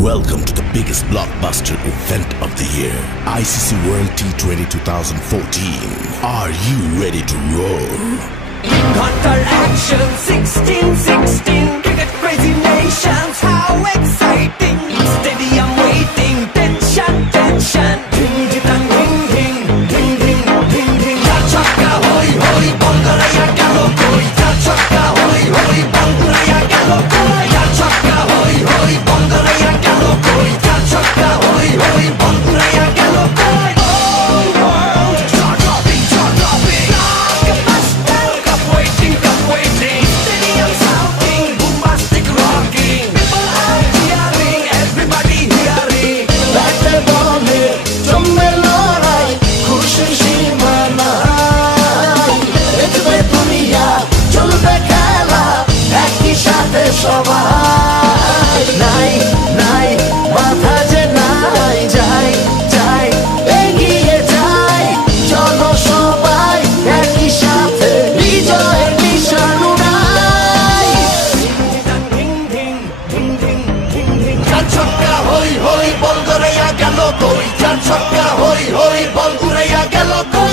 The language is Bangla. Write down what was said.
Welcome to the biggest blockbuster event of the year, ICC World T20 2014. Are you ready to roll? Counter action 16-16, cricket crazy nations, how exciting! Stadium waiting, tension, tension. Ding ding dang, ding ding, ding ding, ding ding. Chaka hoy hoy, Bangalaya galo koi. Chaka hoy hoy, Bangalaya galo koi. Chaka hoy hoy, Bangalaya galo koi. Chaka hoy hoy, Bangalaya galo koi. Oh world, jaw-dropping, jaw-dropping. Blockbuster, cup waiting, stadium shouting, bombastic rocking. People are cheering, everybody hearing. ব্যাটে বলে জমবে লড়াই, খুশির সীমা নাই। দেখবে দুনিয়া, চলবে খেলা, একই সাথে সবাই। নাই নাই মাথা যে নাই, যাই যাই এগিয়ে যাই। চলো সবাই একই সাথে, বিজয়ের নিশান উড়াই। Ding ding, ding ding, ding ding. ছক্কা হই হই, বল গড়াইয়া গেল কই। চার ছক্কা হই হই, বল উড়াইয়া গেল কই।